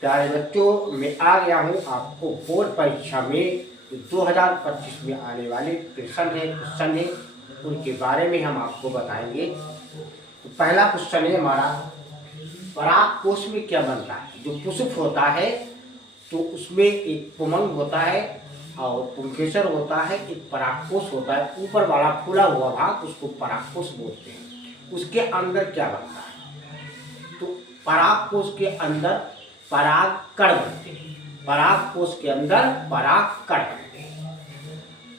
प्यारे बच्चों, मैं आ गया हूँ आपको बोर्ड परीक्षा में 2025 में आने वाले क्वेश्चन है उनके बारे में हम आपको बताएंगे। तो पहला क्वेश्चन है हमारा, पराग कोश में क्या बनता है? जो पुष्प होता है तो उसमें एक पुमंग होता है और पुंकेसर होता है, एक परागकोश होता है। ऊपर वाला फूला हुआ भाग उसको परागकोश बोलते हैं। उसके अंदर क्या बनता है? तो परागकोश के अंदर परागकण बनते हैं। परागकोश के अंदर परागकण बनते हैं।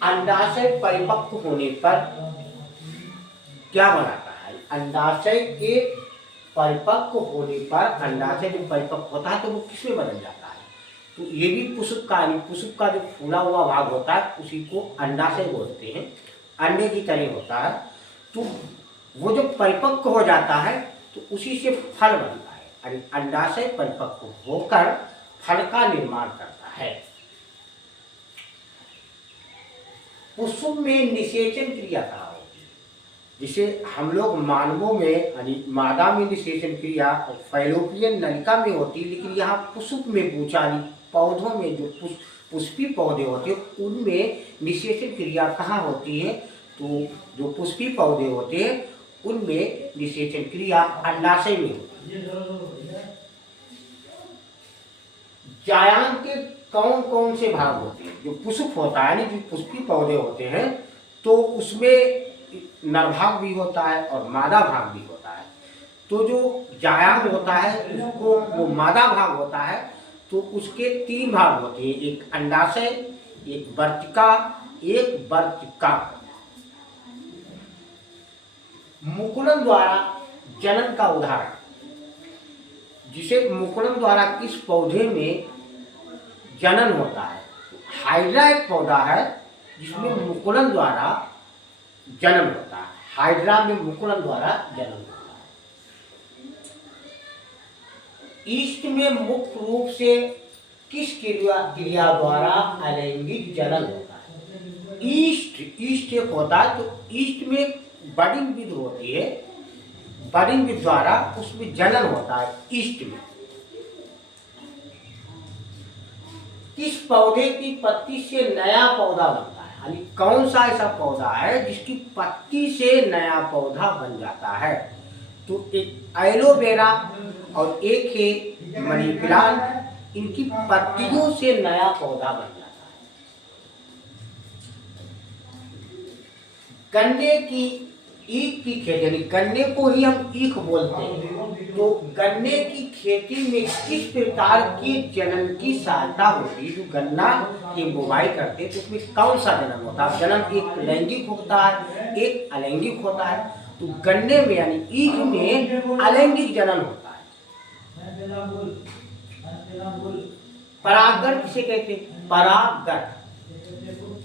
अंडाशय परिपक्व होने पर क्या बनाता है? अंडाशय के परिपक्व होने पर, अंडाशय जब परिपक्व होता है तो वो किसमें बदल जाता है? तो ये भी पुष्प का जो फूला हुआ भाग होता है उसी को अंडाशय बोलते हैं। अंडे की तरह होता है। तो वो जब परिपक्व हो जाता है तो उसी से फल बनता है। अंडाशय परिपक्व होकर फल का निर्माण करता है। पुष्प में निषेचन क्रिया कहाँ होती है? जिसे हम लोग मानवों में यानी मादा में निषेचन क्रिया और फैलोपियन नलिका में होती है, लेकिन यहाँ पुष्प में पूछा, पौधों में जो पुष्पी पौधे होते हैं उनमें निषेचन क्रिया कहाँ होती है? तो जो पुष्पी पौधे होते हैं उनमें निषेचन क्रिया अंडाशय में होती है। जायांग के कौन कौन से भाग होते हैं? जो पुष्प होता है यानी जो पुष्पी पौधे होते हैं तो उसमें नर भाग भी होता है और मादा भाग भी होता है। तो जो जायांग होता है उसको वो मादा भाग होता है तो उसके 3 भाग होते हैं, एक अंडाशय, एक वर्तिका, एक वर्तिकाग्र। मुकुलन द्वारा जनन का उदाहरण, जिसे मुकुलन द्वारा किस पौधे में जनन होता है? हाइड्रा एक पौधा है जिसमें मुकुलन द्वारा जन्म होता है। हाइड्रा में मुकुलन द्वारा जन्म होता है। ईस्ट में मुख्य रूप से किस क्रिया द्वारा अलैंगिक जनन होता है? ईस्ट एक होता है तो ईस्ट में बडिंग विधि होती है। बडिंग विधि द्वारा उसमें जनन होता है ईस्ट में। किस पौधे की पत्ती से नया पौधा बनता है? यानी कौन सा ऐसा पौधा है जिसकी पत्ती से नया पौधा बन जाता है? तो एक एलोवेरा और एक है मनी प्लांट, इनकी पत्तियों से नया पौधा बन जाता है। गन्ने की ईख की खेती, यानी गन्ने को ही हम ईख बोलते हैं। तो गन्ने की खेती में किस प्रकार के जनन की सहायता होती है? जो गन्ना की बुवाई करते हैं तो उसमें कौन सा जनन होता है? जनन एक लैंगिक होता है, एक अलैंगिक होता है। तो गन्ने में यानी ईख में अलैंगिक जनन होता है। परागण किसे कहते हैं? परागण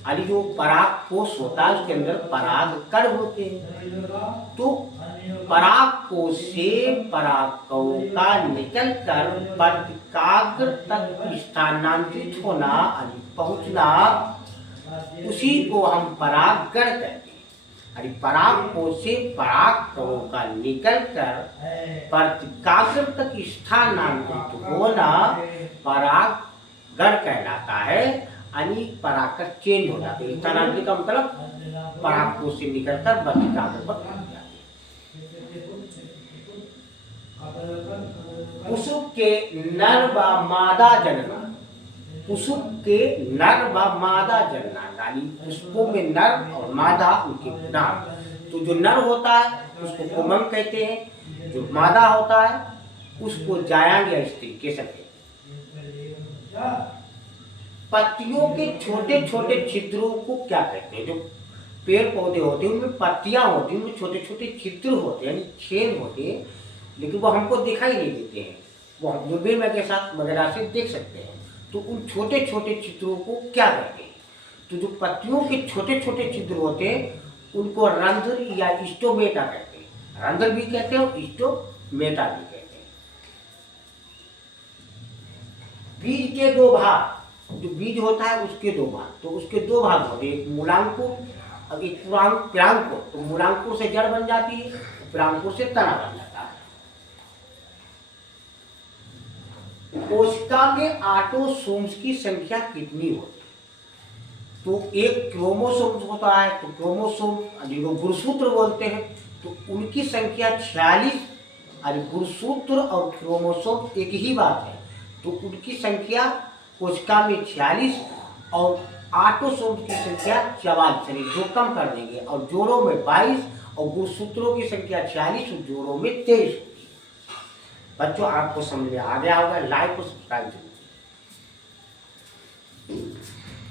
यानी जो परागकोश होता है उसके अंदर परागकण होते हैं। तो परागकोश से परागकणों का निकलकर वर्तिकाग्र तक स्थानांतरित होना यानी पहुंचना, उसी को हम परागण कहते हैं। यानी परागकोश से परागकणों का निकलकर वर्तिकाग्र तक स्थानांतरित होना परागण कहलाता है। यानी परागकण चेंज हो जाते हैं। स्थानांतरित का मतलब परागकोश से निकलकर वर्तिकाग्र पर पहुंच जाते हैं। पुष्प के नर व मादा जनना, पुष्प के नर व मादा जनना यानी पुष्पों में नर और मादा उनके नाम। तो जो नर होता है उसको पुमंग कहते हैं, जो मादा होता है उसको जायांग या स्त्री केसर कहते हैं। पत्तियों के छोटे छोटे छिद्रों को क्या कहते हैं? जो पेड़ पौधे होते हैं उनमें पत्तियां होती हैं, उनमें छोटे छोटे छिद्र होते हैं यानी छेद होते हैं, लेकिन वो हमको दिखाई नहीं देते हैं। वो हम दूरबीन के साथ वगैरह से देख सकते हैं। तो उन छोटे छोटे छिद्रों को क्या कहते हैं? तो जो पत्तियों के छोटे छोटे छिद्र होते हैं उनको रंध्र या स्टोमेटा कहते हैं। रंध्र भी कहते हैं और स्टोमेटा भी कहते हैं। बीज के 2 भाग, जो बीज होता है उसके 2 भाग, तो उसके 2 भाग होते हैं, एक मूलांकुर और एक परांकुर। तो मूलांकुर से जड़ बन जाती है, परांकुर से तना बन जाता है। कोशिका में ऑटोसोम्स की संख्या कितनी होती है? तो एक क्रोमोसोम होता है, तो क्रोमोसोम जिनको गुणसूत्र बोलते हैं, तो उनकी संख्या 46। अरे गुणसूत्र और क्रोमोसोम एक ही बात है, तो उनकी संख्या कोशिका में 46 और ऑटोसोम्स की संख्या 44, यानी जो कम कर देंगे, और जोड़ों में 22 और गुणसूत्रों की संख्या 46 और जोड़ों में 23। बच्चों आपको समझ में आ गया होगा। लाइक और सब्सक्राइब जरूर।